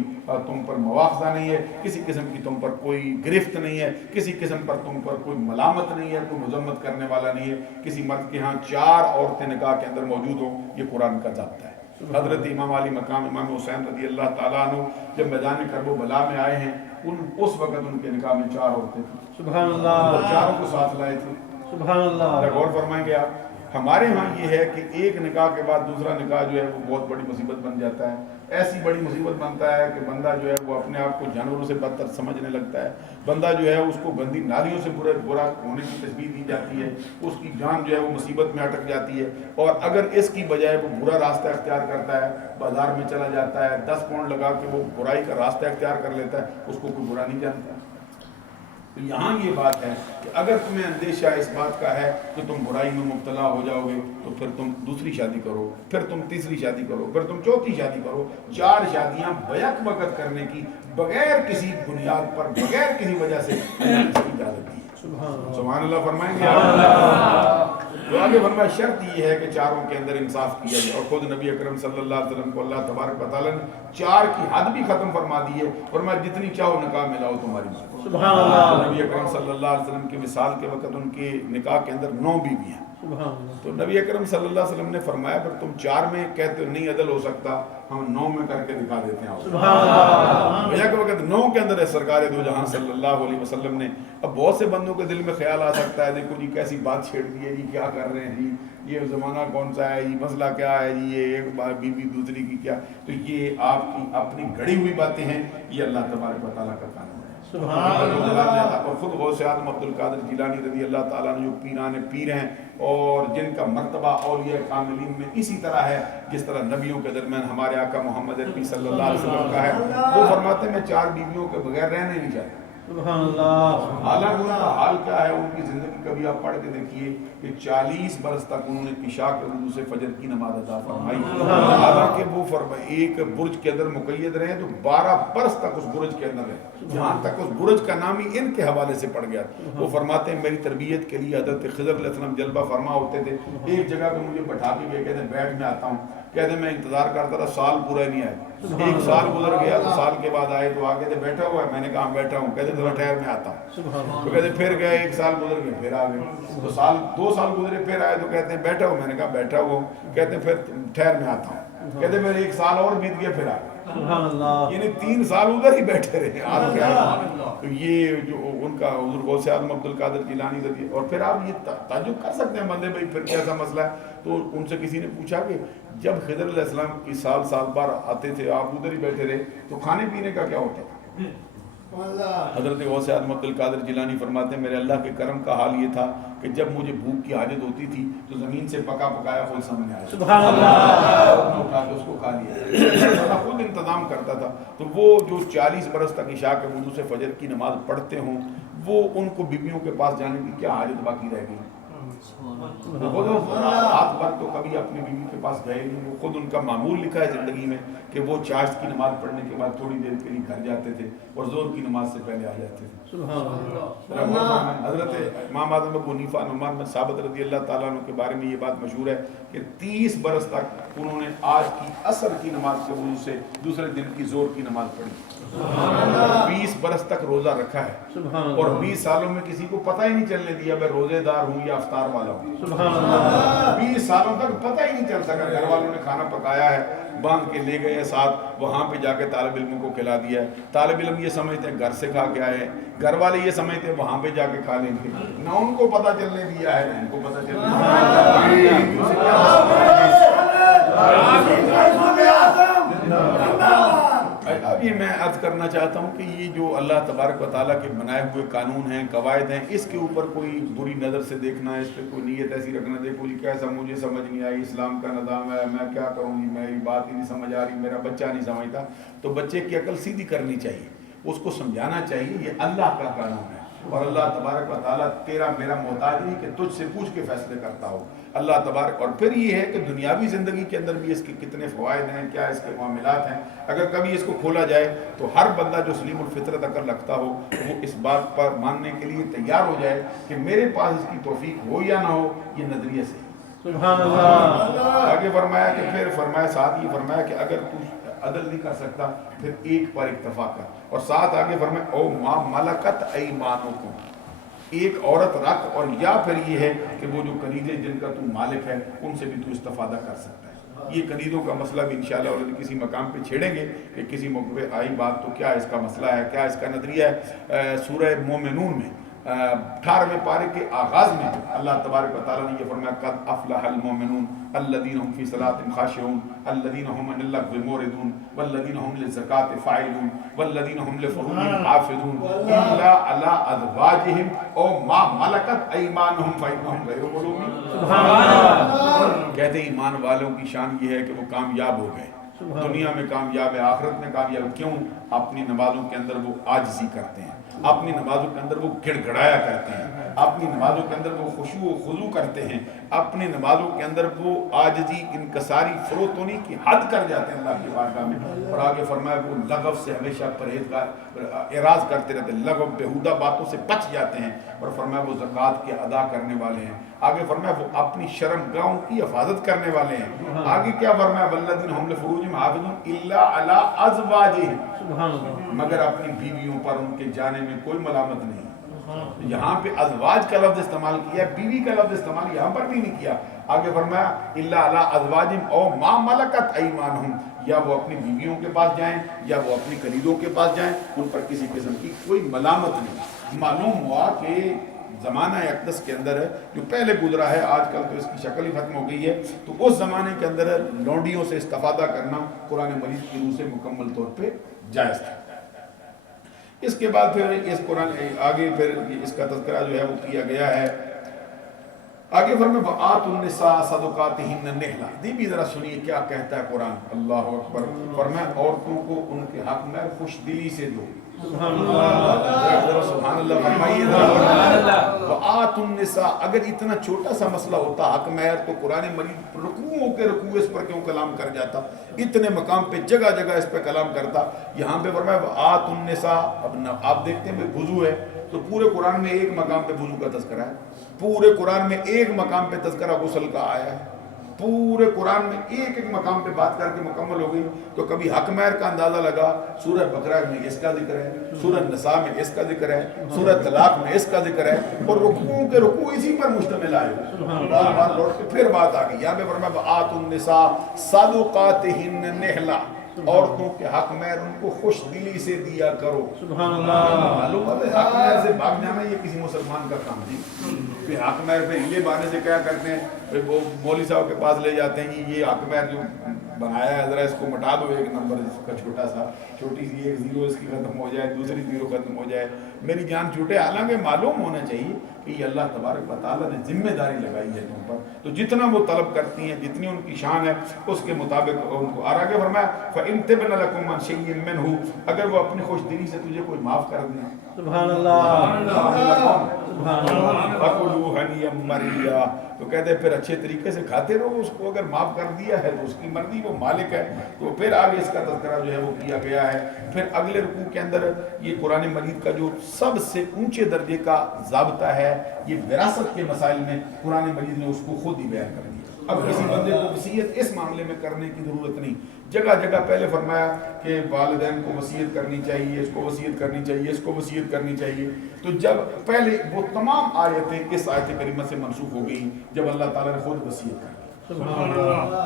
تم پر مواخذہ نہیں ہے، کسی قسم کی تم پر کوئی گرفت نہیں ہے، کسی قسم پر تم پر کوئی ملامت نہیں ہے، کوئی مذمت کرنے والا نہیں ہے۔ کسی مرد کے ہاں 4 عورتیں نکاح کے اندر موجود ہوں، یہ قرآن کا ضابطہ ہے۔ حضرت امام علی مقام امام حسین رضی اللہ تعالیٰ عنہ جب میدان کرب و بلا میں آئے ہیں اس وقت ان کے نکاح میں 4 عورتیں تھیں، سبحان اللہ، اور چاروں کو ساتھ لائے تھے۔ سبحان اللہ۔ غور فرمائیں گے آپ، ہمارے ہاں یہ ہے کہ ایک نکاح کے بعد دوسرا نکاح جو ہے وہ بہت بڑی مصیبت بن جاتا ہے، ایسی بڑی مصیبت بنتا ہے کہ بندہ جو ہے وہ اپنے آپ کو جانوروں سے بدتر سمجھنے لگتا ہے، بندہ جو ہے اس کو گندی نالیوں سے برا ہونے کی تشبیہ دی جاتی ہے، اس کی جان جو ہے وہ مصیبت میں اٹک جاتی ہے، اور اگر اس کی بجائے وہ برا راستہ اختیار کرتا ہے، بازار میں چلا جاتا ہے 10 پاؤنڈ لگا کے وہ برائی کا راستہ اختیار کر لیتا ہے، اس کو کوئی برا نہیں جانتا۔ تو یہاں یہ بات ہے کہ اگر تمہیں اندیشہ اس بات کا ہے کہ تم برائی میں مبتلا ہو جاؤ گے تو پھر تم دوسری شادی کرو، پھر تم تیسری شادی کرو، پھر تم چوتھی شادی کرو، 4 شادیاں بیک وقت کرنے کی بغیر کسی بنیاد پر، بغیر کسی وجہ سے اللہ نے اس کی اجازت دی ہے۔ سبحان اللہ فرمائیں گے آپ؟ تو آگے فرمایا شرط یہ ہے کہ چاروں کے اندر انصاف کیا جائے، اور خود نبی اکرم صلی اللہ علیہ وسلم کو اللہ تبارک و تعالیٰ نے 4 کی حد بھی ختم فرما دی ہے، فرمایا جتنی چاہو نکاح میں لاؤ تمہاری بات۔ سبحان اللہ۔ نبی اکرم صلی اللہ علیہ وسلم کے وصال کے وقت ان کے نکاح کے اندر 9 بیویاں، تو نبی اکرم صلی اللہ علیہ وسلم نے فرمایا پھر تم 4 میں کہتے ہو نہیں عدل ہو سکتا، ہم 9 میں کر کے دکھا دیتے ہیں۔ سبحان اللہ۔ بھیا کے وقت 9 کے اندر ہے سرکار دو جہاں صلی اللہ علیہ وسلم نے۔ اب بہت سے بندوں کے دل میں خیال آ سکتا ہے دیکھو جی کیسی بات چھیڑ دی ہے جی، کیا کر رہے ہیں جی، یہ زمانہ کون سا ہے جی، مسئلہ کیا ہے جی، یہ ایک بار بیوی دوسری کی کیا، تو یہ آپ کی اپنی گھڑی ہوئی باتیں ہیں، یہ اللہ تبارک و تعالیٰ کا قانون ہے۔ اور خود غوث اعظم عبد القادر جیلانی رضی اللہ تعالیٰ نے جو پیران پیر ہیں اور جن کا مرتبہ اولیاء کاملین میں اسی طرح ہے جس طرح نبیوں کے درمیان ہمارے آقا محمد عربی صلی اللہ علیہ وسلم کا ہے، وہ فرماتے ہیں میں 4 بیویوں کے بغیر رہنے نہیں چاہتا۔ سبحان اللہ۔ حالانکہ ان کا حال کیا ہے، ان کی زندگی کبھی آپ پڑھ کے دیکھیے کہ 40 برس تک انہوں نے عشاء کے وضو سے فجر کی نماز ادا فرمائی، حالانکہ وہ ایک برج کے اندر مقید رہے تو 12 برس تک اس برج کے اندر رہے، جہاں تک اس برج کا نام ہی ان کے حوالے سے پڑ گیا۔ وہ فرماتے ہیں میری تربیت کے لیے حضرت خضر علیہ السلام جلوہ فرما ہوتے تھے، ایک جگہ پہ مجھے بٹھا کے گئے، کہتے ہیں بیٹھ میں آتا ہوں، کہتے ہیں میں انتظار کرتا رہا، سال پورا نہیں آئے، 1 سال گزر گیا تو سال کے بعد آئے تو آگے تھے بیٹھا ہوا ہے، میں نے کہا بیٹھا ہوں، کہتے ذرا ٹھہر میں آتا ہوں، تو کہتے پھر گئے 1 سال گزر گئے پھر آ گئے، تو 2 سال گزرے پھر آئے تو کہتے ہیں بیٹھا ہوں، میں نے کہا بیٹھا ہوا ہوں، کہتے ہیں پھر ٹھہر میں آتا ہوں، کہتے پھر 1 سال اور بیت گیا پھر آ گئے، یعنی 3 سال ادھر ہی بیٹھے رہے۔ آپ کیا تو یہ جو ان کا حضور غوث اعظم عبد القادر جیلانی رضی، اور پھر آپ یہ تعجب کر سکتے ہیں بندے بھائی پھر کیسا مسئلہ ہے، تو ان سے کسی نے پوچھا کہ جب خضر علیہ السلام کی سال بار آتے تھے آپ ادھر ہی بیٹھے رہے تو کھانے پینے کا کیا ہوتا تھا؟ حضرت غوث اعظم عبد القادر جیلانی فرماتے ہیں میرے اللہ کے کرم کا حال یہ تھا کہ جب مجھے بھوک کی حاجت ہوتی تھی تو زمین سے پکا پکایا خود سامنے آیا، سبحان اللہ، اٹھا کے اس کو کھا لیا، خود انتظام کرتا تھا۔ تو وہ جو 40 برس تک عشاء کے وضو سے فجر کی نماز پڑھتے ہوں، وہ ان کو بیویوں کے پاس جانے کی کیا حاجت باقی رہ گئی؟ رات بھر تو کبھی اپنی بیوی کے پاس گئے نہیں، وہ خود ان کا معمول لکھا ہے زندگی میں کہ وہ چاشت کی نماز پڑھنے کے بعد تھوڑی دیر کے لیے گھر جاتے تھے اور زور کی نماز سے پہلے آ جاتے تھے۔ حضرت امام اعظم ابو حنیفہ نعمان بن ثابت رضی اللہ تعالیٰ عنہ کے بارے میں یہ بات مشہور ہے کہ 30 برس تک انہوں نے آج کی عصر کی نماز کے وضو سے دوسرے دن کی زور کی نماز پڑھی، 20 برس تک روزہ رکھا ہے، اور 20 سالوں میں کسی کو پتہ ہی نہیں چلنے دیا میں روزے دار ہوں یا افطار والا ہوں۔ 20 سالوں تک پتہ ہی نہیں چل سکا، گھر والوں نے کھانا پکایا ہے، باندھ کے لے گئے ساتھ، وہاں پہ جا کے طالب علموں کو کھلا دیا ہے، طالب علم یہ سمجھتے ہیں گھر سے کھا کے آئے، گھر والے یہ سمجھتے ہیں وہاں پہ جا کے کھا لیں گے، نہ ان کو پتہ چلنے دیا ہے نہ ان کو پتہ چلنے دیا ہے۔ اب یہ میں عرض کرنا چاہتا ہوں کہ یہ جو اللہ تبارک و تعالیٰ کے بنائے ہوئے قانون ہیں، قواعد ہیں، اس کے اوپر کوئی بری نظر سے دیکھنا ہے، اس پہ کوئی نیت ایسی رکھنا، دیکھو جی کیسا مجھے سمجھ نہیں آئی، اسلام کا نظام ہے، میں کیا کروں گی، میری بات ہی نہیں سمجھ آ رہی، میرا بچہ نہیں سمجھتا، تو بچے کی عقل سیدھی کرنی چاہیے، اس کو سمجھانا چاہیے یہ اللہ کا قانون ہے، اور اللہ تبارک و تعالیٰ تیرا میرا محتاج نہیں کہ تجھ سے پوچھ کے فیصلے کرتا ہو، اللہ تبارک۔ اور پھر یہ ہے کہ دنیاوی زندگی کے اندر بھی اس کے کتنے فوائد ہیں، کیا اس کے معاملات ہیں، اگر کبھی اس کو کھولا جائے تو ہر بندہ جو سلیم الفطرت اگر رکھتا ہو وہ اس بات پر ماننے کے لیے تیار ہو جائے کہ میرے پاس اس کی توفیق ہو یا نہ ہو، یہ نظریہ سے سبحان اللہ۔ آگے فرمایا کہ پھر فرمایا ساتھ یہ فرمایا کہ اگر تو عدل نہیں کر سکتا پھر ایک پر اکتفا کر، اور ساتھ آگے فرمایا او ما ملکت ایمانکم، ایک عورت رکھ، اور یا پھر یہ ہے کہ وہ جو کنیزیں جن کا تو مالک ہے ان سے بھی تو استفادہ کر سکتا ہے۔ یہ کلیدوں کا مسئلہ بھی انشاءاللہ اور کسی مقام پہ چھیڑیں گے کہ کسی موقع پہ آئی بات تو کیا اس کا مسئلہ ہے، کیا اس کا نظریہ ہے۔ سورہ مومنون میں 18ویں پارے کے آغاز میں اللہ تبارک و تعالیٰ نے یہ فرمایا قد افلح المومنون الذین هم فی صلاتهم خاشعون الذین هم عن اللغو معرضون والذین هم للزکاة فاعلون والذین هم لفروجهم حافظون الا علی ازواجهم او ما ملکت ایمانهم فانهم غیر ملومین۔ سبحان اللہ۔ کہتے ہیں ایمان والوں کی شان یہ ہے کہ وہ کامیاب ہو گئے، دنیا میں کامیاب ہے، آخرت میں کامیاب۔ کیوں؟ اپنی نمازوں کے اندر وہ عاجزی کرتے ہیں، اپنی نمازوں کے اندر وہ گڑ گڑایا کرتے ہیں، اپنی نمازوں کے اندر وہ خشوع و خضوع کرتے ہیں، اپنی نمازوں کے اندر وہ عاجزی انکساری فروتنی کی حد کر جاتے ہیں اللہ کی بارگاہ میں۔ اور آگے فرمایا وہ لغو سے ہمیشہ پرہیزگار اعراض کرتے رہتے ہیں، لغو بےہودہ باتوں سے بچ جاتے ہیں، اور فرمایا وہ زکوٰۃ کے ادا کرنے والے ہیں۔ آگے فرمایا وہ اپنی شرمگاہوں کی حفاظت کرنے والے ہیں۔ آگے کیا فرمایا والذین هم لفروجہم حافظون الا علی ازواجہم، مگر اپنی بیویوں پر ان کے جانے میں کوئی ملامت نہیں۔ یہاں پہ ازواج کا لفظ استعمال کیا، بیوی کا لفظ استعمال یہاں پر بھی نہیں کیا۔ آگے فرمایا الا علی ازواجہم او ما ملکت ایمانہم، یا وہ اپنی بیویوں کے پاس جائیں یا وہ اپنی کلیدوں کے پاس جائیں، ان پر کسی قسم کی کوئی ملامت نہیں۔ معلوم ہوا کہ زمانہ اقدس کے اندر ہے جو پہلے گزرا ہے، آج کل تو اس کی شکل ہی ختم ہو گئی ہے، تو اس زمانے کے اندر لونڈیوں سے استفادہ کرنا قرآن مجید کی روح سے مکمل طور پہ جائز تھا۔ اس کے بعد پھر اس قرآن آگے پھر اس کا تذکرہ جو ہے وہ کیا گیا ہے۔ آگے فرمایا وَآتُوا النِّسَاءَ صَدُقَاتِهِنَّ نِحْلَةً، یہ بھی ذرا سنیے کیا کہتا ہے قرآن۔ اللہ اکبر۔ فرمایا عورتوں کو ان کے حق میں خوش دلی سے دو۔ سبحان اللہ، سبحان اللہ فرمائیے۔ وَآتُوا النِّسَاءَ، اگر اتنا چھوٹا سا مسئلہ ہوتا حق مہر تو قرآن مجید رکوعوں کے رکوع اس پر کیوں کلام کر جاتا، اتنے مقام پہ جگہ جگہ اس پہ کلام کرتا۔ یہاں پہ فرمایا وَآتُوا النِّسَاءَ، اب آپ دیکھتے ہیں وضو ہے تو پورے قرآن میں ایک مقام پہ وضو کا تذکرہ ہے، پورے قرآن میں ایک مقام پہ تذکرہ غسل کا آیا ہے، پورے قرآن میں ایک ایک مقام پہ بات کر کے مکمل ہو گئی۔ تو کبھی حق مہر کا اندازہ لگا، سورہ بقرہ میں اس کا ذکر ہے، سورہ نساء میں اس کا ذکر ہے، سورہ طلاق میں اس کا ذکر ہے، اور رکوعوں کے رکوع اسی پر مشتمل آئے، بار بار لوٹ کے پھر بات آ گئی۔ یہاں پہ فرمایا وآتوا النساء صدقاتہن نحلہ، عورتوں کے حق مہر ان کو خوش دلی سے دیا کرو۔ سبحان اللہ۔ معلوم ہے حق مہر سے بھاگ جانا یہ کسی مسلمان کا کام نہیں۔ پھر حق مہر پہ یہ بہانے سے کیا کرتے ہیں، وہ مولوی صاحب کے پاس لے جاتے ہیں یہ حق مہر جو بنایا ہے ذرا اس کو مٹا دو، ایک نمبر اس کا چھوٹا سا، چھوٹی سی ایک زیرو اس کی ختم ہو جائے، دوسری زیرو ختم ہو جائے، میری جان چھوٹے۔ حالانکہ معلوم ہونا چاہیے کہ یہ اللہ تبارک و تعالیٰ نے ذمہ داری لگائی ہے تم پر، تو جتنا وہ طلب کرتی ہیں، جتنی ان کی شان ہے اس کے مطابق ان کو۔ اور آگے فرمایا فَإِن تِبْنَ لَكُم عَن شَيْءٍ مِّنْهُ، اگر وہ اپنی خوش دلی سے تجھے کوئی معاف کر دیں، سبحان اللہ، سبحان اللہ، فَكُلُوهُ هَنِيًّا مَرِيًّا، تو کہتے ہیں پھر اچھے طریقے سے کھاتے رہو اس کو، اگر معاف کر دیا ہے تو اس کی مرضی، وہ مالک ہے۔ تو پھر آگے اس کا تذکرہ جو ہے وہ کیا گیا ہے۔ پھر اگلے رکوع کے اندر یہ قرآن مجید کا جو سب سے اونچے درجے کا ضابطہ ہے، یہ وراثت کے مسائل میں قرآن مجید نے اس کو خود ہی بیان کر دیا۔ اب کسی بندے کو وصیت اس معاملے میں کرنے کی ضرورت نہیں، جگہ جگہ پہلے فرمایا کہ والدین کو وصیت کرنی چاہیے، اس کو وصیت کرنی چاہیے، اس کو وصیت کرنی چاہیے۔ تو جب پہلے وہ تمام آیتیں اس آیت کریمہ سے منسوخ ہو گئی جب اللہ تعالیٰ نے خود وصیت کر دی۔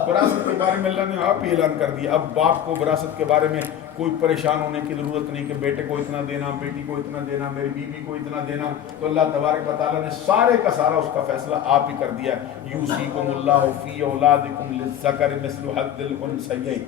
وراثت کے بارے میں اللہ نے آپ ہی اعلان کر دیا، اب باپ کو وراثت کے بارے میں کوئی پریشان ہونے کی ضرورت نہیں کہ بیٹے کو اتنا دینا، بیٹی کو اتنا دینا، میری بیوی کو اتنا دینا۔ تو اللہ تبارک و تعالیٰ نے سارے کا سارا اس کا فیصلہ آپ ہی کر دیا۔ یوصیکم اللہ فی اولادکم للذکر مثل حظ الانثیین،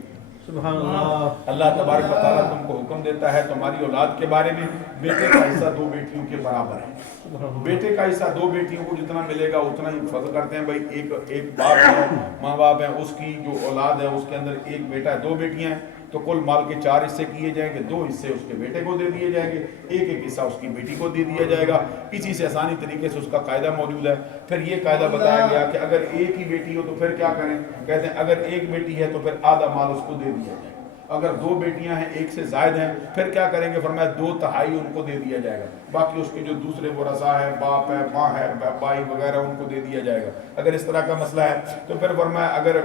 سبحان اللہ۔ اللہ تبارک و تعالیٰ تم کو حکم دیتا ہے تمہاری اولاد کے بارے میں، بیٹے کا حصہ 2 بیٹیوں کے برابر ہے، بیٹے کا حصہ 2 بیٹیوں کو جتنا ملے گا اتنا ہی فرض کرتے ہیں بھائی ایک باپ ہے، ماں باپ ہیں، اس کی جو اولاد ہے اس کے اندر ایک بیٹا ہے، 2 بیٹیاں ہیں، تو کل مال کے 4 حصے کیے جائیں گے، 2 حصے اس کے بیٹے کو دے دیے جائیں گے، ایک حصہ اس کی بیٹی کو دے دیا جائے گا۔ اسی سے آسانی طریقے سے اس کا قاعدہ موجود ہے۔ پھر یہ قاعدہ بتایا گیا کہ اگر ایک ہی بیٹی ہو تو پھر کیا کریں، کہتے ہیں اگر ایک بیٹی ہے تو پھر آدھا مال اس کو دے دیا جائے گا، اگر 2 بیٹیاں ہیں 1 سے زائد ہیں پھر کیا کریں گے، فرمایا 2/3 ان کو دے دیا جائے گا، باقی اس کے جو دوسرے ورثاء ہے، باپ ہے، ماں ہے، بھائی وغیرہ، ان کو دے دیا جائے گا۔ اگر اس طرح کا مسئلہ ہے تو پھر فرمایا اگر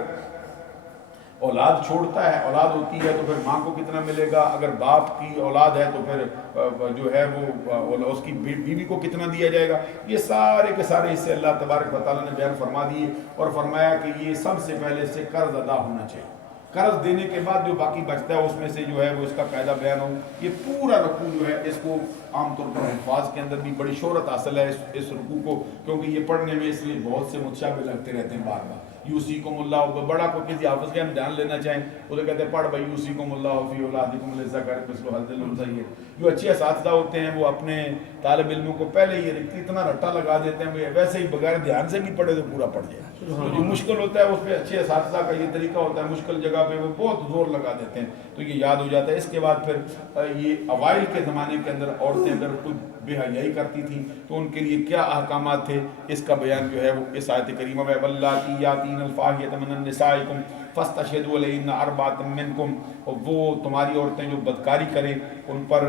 اولاد چھوڑتا ہے، اولاد ہوتی ہے تو پھر ماں کو کتنا ملے گا، اگر باپ کی اولاد ہے تو پھر جو ہے وہ اس کی بیوی کو کتنا دیا جائے گا. یہ سارے کے سارے حصے اللہ تبارک و تعالیٰ نے بیان فرما دیے اور فرمایا کہ یہ سب سے پہلے اس سے قرض ادا ہونا چاہیے. قرض دینے کے بعد جو باقی بچتا ہے اس میں سے جو ہے وہ اس کا قاعدہ بیان ہو. یہ پورا رکوع جو ہے اس کو عام طور پر حفاظ کے اندر بھی بڑی شہرت حاصل ہے اس رکوع کو، کیونکہ یہ پڑھنے میں اس لیے بہت سے متشابہ لگتے رہتے ہیں بار بار. یوسیکم اللہ، بڑا کو کسی حافظ کے ہم دھیان لینا چاہیں وہ تو کہتے ہیں پڑھ بھائی یوسیکم اللہ فی اولادکم للذکر مثل حظ الانثیین. جو اچھے اساتذہ ہوتے ہیں وہ اپنے طالب علموں کو پہلے یہ اتنا رٹا لگا دیتے ہیں ویسے ہی بغیر دھیان سے بھی پڑھے تو پورا پڑھ جائے. تو جو مشکل ہوتا ہے اس پہ اچھے اساتذہ کا یہ طریقہ ہوتا ہے، مشکل جگہ پہ وہ بہت زور لگا دیتے ہیں تو یہ یاد ہو جاتا ہے. اس کے بعد پھر یہ اوائل کے زمانے کے اندر عورتیں اگر کوئی بے حیائی کرتی تھیں تو ان کے لیے کیا احکامات تھے، اس کا بیان جو ہے وہ اس آیت کریمہ میں واللاتی یاتین الفاحشۃ من نسائکم فاستشہدوا علیہن اربعۃ منکم. وہ تمہاری عورتیں جو بدکاری کریں ان پر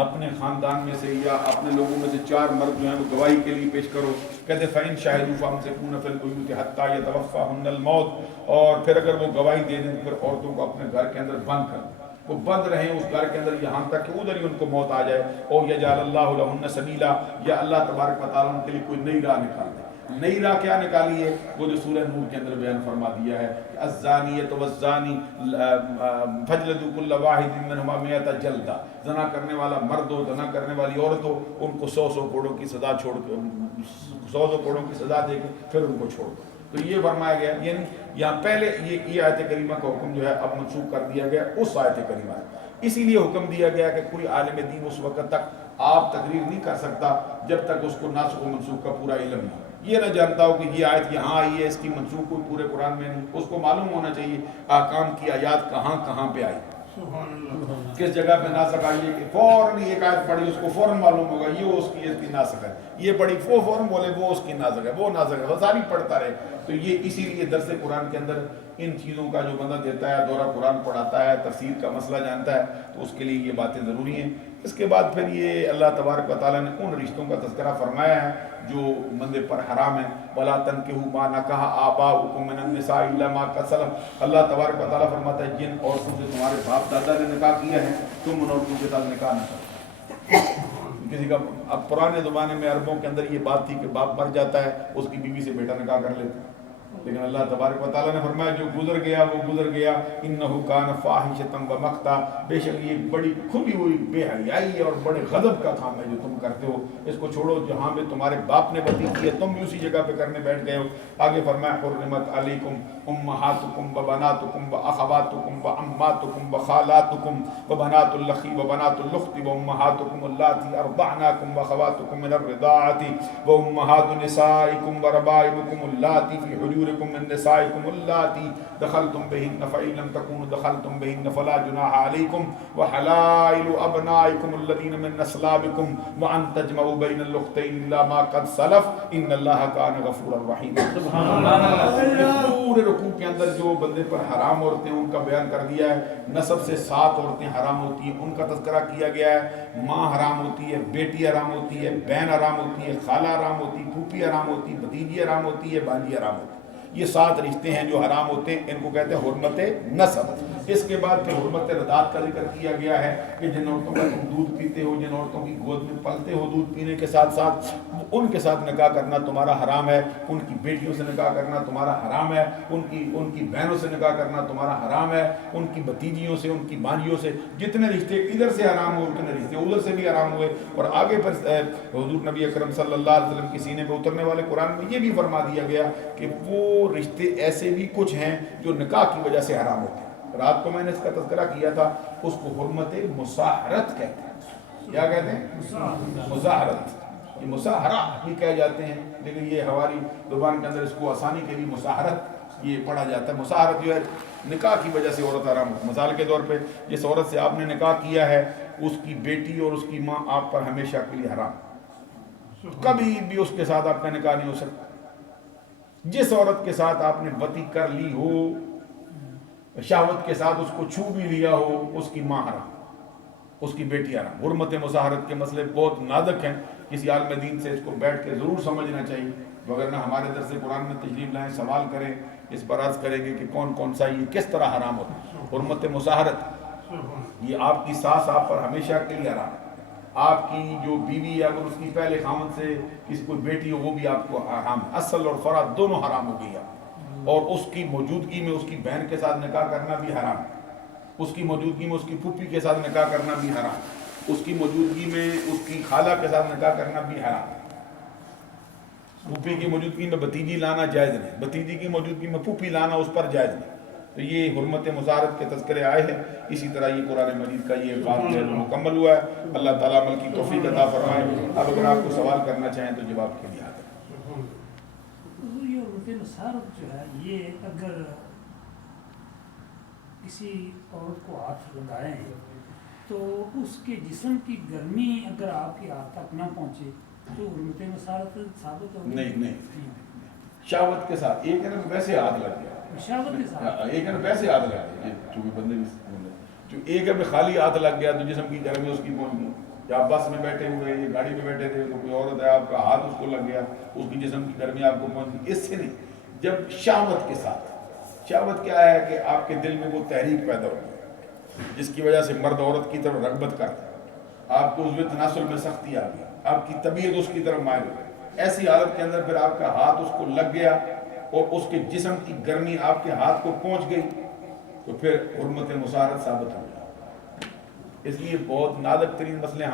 اپنے خاندان میں سے یا اپنے لوگوں میں سے 4 مرد جو ہیں وہ گواہی کے لیے پیش کرو. کہتے فَإِن شَهِدُوا فَأَمْسِكُوهُنَّ فِي الْبُيُوتِ حَتَّى يَتَوَفَّاهُنَّ الْمَوْتُ. اور پھر اگر وہ گواہی دے دیں پھر عورتوں کو اپنے گھر کے اندر بند کر دیں، وہ بند رہیں اس گھر کے اندر یہاں تک کہ ادھر ہی ان کو موت آ جائے. اور یجعل اللہ لہن سبیلا، یا اللہ تبارک و تعالیٰ ان کے لیے کوئی نئی راہ نکال دے. نئی راہ کیا نکالی ہے؟ وہ جو سورہ نور کے اندر بیان فرما دیا ہے الزانیۃ والزانی فاجلدوا کل واحد منہما مئۃ جلدہ. زنا کرنے والا مرد ہو، زنا کرنے والی عورت ہو، ان کو 100 کوڑوں کی سزا چھوڑ کے 100 کوڑوں کی سزا دے کے پھر ان کو چھوڑ دو. تو یہ فرمایا گیا، یعنی یہاں پہلے یہ آیت کریمہ کا حکم جو ہے اب منسوخ کر دیا گیا اس آیت کریمہ سے. اسی لیے حکم دیا گیا کہ کوئی عالم دین اس وقت تک آپ تقریر نہیں کر سکتا جب تک اس کو ناسخ و منسوخ کا پورا علم نہیں، یہ نہ جانتا ہو کہ یہ آیت یہاں آئی ہے، اس کی منسوخ کوئی پورے قرآن میں نہیں. اس کو معلوم ہونا چاہیے احکام کی آیات کہاں کہاں پہ آئی، کس جگہ پہ ناسخ آئی ہے. کہ فوراً ایک آیت پڑھی اس کو فوراً معلوم ہوگا یہ اس کی ناسخ ہے، یہ پڑھی وہ فوراً بولے وہ اس کی ناسخ ہے، وہ ناسخ ہے، وہ ساری پڑھتا رہے. تو یہ اسی لیے درس قرآن کے اندر ان چیزوں کا جو بندہ دیتا ہے، دورہ قرآن پڑھاتا ہے، تفسیر کا مسئلہ جانتا ہے، تو اس کے لیے یہ باتیں ضروری ہیں. اس کے بعد پھر یہ اللہ تبارک و تعالیٰ نے ان رشتوں کا تذکرہ فرمایا ہے جو بندے پر حرام ہے. وَلَا تَنْكِحُوا مَا نَكَحَ آبَاؤُكُم مِّنَ النِّسَاءِ إِلَّا مَا قَدْ سَلَفَ. اللہ تبارک و تعالیٰ فرماتا ہے جن عورتوں سے تمہارے باپ دادا نے نکاح کیا ہے تم ان عورتوں کے ساتھ نکاح نہ کرو. کسی کا اب پرانے زمانے میں عربوں کے اندر یہ بات تھی کہ باپ مر جاتا ہے اس کی بیوی سے بیٹا نکاح کر لیتا، لیکن اللہ تبارک و تعالیٰ نے فرمایا جو گزر گیا وہ گزر گیا. انہو کان فاحشۃ ومقتا، بے شک یہ بڑی کھلی ہوئی بے حیائی ہے اور بڑے غضب کا کام ہے جو تم کرتے ہو. اس کو چھوڑو، جہاں پہ تمہارے باپ نے بدی کی ہے تم بھی اسی جگہ پہ کرنے بیٹھ گئے ہو. آگے فرمایا حرمت علیکم امہاتکم وبناتکم واخواتکم وعماتکم وخالاتکم وبنات الاخ وبنات الاخت وامہاتکم اللاتی ارضعناکم واخواتکم من الرضاعۃ وامہات نسائکم وربائبکم اللاتی فی حجورکم من نسائکم اللاتی دخلتم بہن فإن لم تکونوا دخلتم بہن فلا جناح علیکم وحلائل ابنائکم الذین من نسلابکم وان تجمعوا بین الاختین الا ما قد سلف ان اللہ کان غفورا رحیما. پورے رکوع کے اندر جو بندے پر حرام عورتیں ان کا بیان کر دیا ہے. نسب سے 7 عورتیں حرام ہوتی ہیں، ان کا تذکرہ کیا گیا ہے. ماں حرام ہوتی ہے، بیٹی حرام ہوتی ہے، بہن حرام ہوتی ہے، خالہ حرام ہوتی ہے، پھوپھی حرام ہوتی ہے، بھتیجی حرام ہوتی ہے، بھانجی حرام ہوتی ہے. یہ 7 رشتے ہیں جو حرام ہوتے ہیں، ان کو کہتے ہیں حرمت نسب. اس کے بعد پھر حرمت رضاعت کا ذکر کیا گیا ہے کہ جن عورتوں کا تم دودھ پیتے ہو، جن عورتوں کی گود میں پلتے ہو دودھ پینے کے ساتھ ساتھ، ان کے ساتھ نکاح کرنا تمہارا حرام ہے. ان کی بیٹیوں سے نکاح کرنا تمہارا حرام ہے. ان کی بہنوں سے نکاح کرنا تمہارا حرام ہے. ان کی بھتیجیوں سے، ان کی بانجیوں سے، جتنے رشتے ادھر سے حرام ہوئے اتنے رشتے ادھر سے بھی حرام ہوئے. اور آگے پر حضور نبی اکرم صلی اللہ علیہ وسلم کی سینے پہ اترنے والے قرآن میں یہ بھی فرما دیا گیا کہ وہ رشتے ایسے بھی کچھ ہیں جو نکاح کی وجہ سے حرام ہوتے ہیں. رات کو میں نے اس کا تذکرہ کیا تھا، اس کو حرمت مصاہرت کہتے ہیں. کیا کہتے ہیں؟ مصاہرت. یہ مصاہرہ بھی کہہ جاتے ہیں، لیکن یہ ہماری زبان کے اندر اس کو آسانی کے لیے مصاہرت یہ پڑھا جاتا ہے. مصاہرت جو ہے نکاح کی وجہ سے عورت حرام ہوتی ہے. مثال کے طور پہ جس عورت سے آپ نے نکاح کیا ہے اس کی بیٹی اور اس کی ماں آپ پر ہمیشہ کے لیے حرام، کبھی بھی اس کے ساتھ آپ کا نکاح نہیں ہو سکتا. جس عورت کے ساتھ آپ نے وطی کر لی ہو، شہوت کے ساتھ اس کو چھو بھی لیا ہو، اس کی ماں حرام، اس کی بیٹی حرام. حرمت مصاہرت کے مسئلے بہت نازک ہیں، کسی عالم دین سے اس کو بیٹھ کے ضرور سمجھنا چاہیے. وگرنہ ہمارے درس قرآن میں تشریف لائیں، سوال کریں اس پر عرض کریں گے کہ کون کون سا یہ کس طرح حرام ہوتا ہے۔ حرمت مصاہرت، یہ آپ کی ساس آپ پر ہمیشہ کے لیے حرام ہے۔ آپ کی جو بیوی ہے اگر اس کی پہلے خامن سے کسی کوئی بیٹی ہو وہ بھی آپ کو حرام ہے، اصل اور فرع دونوں حرام ہو گئی آپ، اور اس کی موجودگی میں اس کی بہن کے ساتھ نکاح کرنا بھی حرام ہے، اس کی موجودگی میں اس کی پھوپھی کے ساتھ نکاح کرنا بھی حرام ہے، اس کی موجودگی میں اس کی خالہ کے ساتھ نکاح کرنا بھی حرام ہے۔ پھوپھی کی موجودگی میں بھتیجی لانا جائز نہیں، بھتیجی کی موجودگی میں پھوپھی لانا اس پر جائز نہیں۔ تو یہ حرمت مصاہرت کے تذکرے آئے ہیں، اسی طرح یہ قرآن مجید کا یہ باب جو ہے مکمل ہوا ہے۔ اللہ تعالیٰ عمل کی توفیق عطا فرمائے۔ اب اگر آپ کو سوال کرنا چاہیں تو جواب کے لیے آتے ہیں۔ یہ حرمت مصاہرت جو ہے یہ اگر کسی عورت کو ہاتھ لگائیں تو اس کے جسم کی گرمی اگر آپ کے ہاتھ تک نہ پہنچے تو حرمت مصاہرت ثابت ہوگی؟ نہیں، شہوت کے ساتھ ایک ہے نا ویسے ہاتھ لگ گیا، شہوت کے ساتھ ایک ہے نا ویسے ہاتھ لگ گیا، چونکہ بندے جو ایک ہے خالی ہاتھ لگ گیا تو جسم کی گرمی اس کی پہنچ گئی، یا آپ بس میں بیٹھے ہوئے یا گاڑی میں بیٹھے تھے تو کوئی عورت ہے آپ کا ہاتھ اس کو لگ گیا، اس کی جسم کی گرمی آپ کو پہنچ گئی، اس سے نہیں۔ جب شہوت کے ساتھ، شہوت کیا ہے کہ آپ کے دل میں وہ تحریک پیدا ہوتی ہے جس کی وجہ سے مرد عورت کی طرف رغبت کرتا ہے، آپ کو عضو تناسل میں سختی آ گئی، آپ کی طبیعت اس کی طرف مائل ہو گئی، ایسی حالت کے اندر پھر آپ کا ہاتھ اس کو لگ گیا اور اس کے جسم کی گرمی آپ کے ہاتھ کو پہنچ گئی تو پھر حرمت مصاہرت ثابت ہو گئی۔ اس لیے بہت نازک ترین مسئلے ہم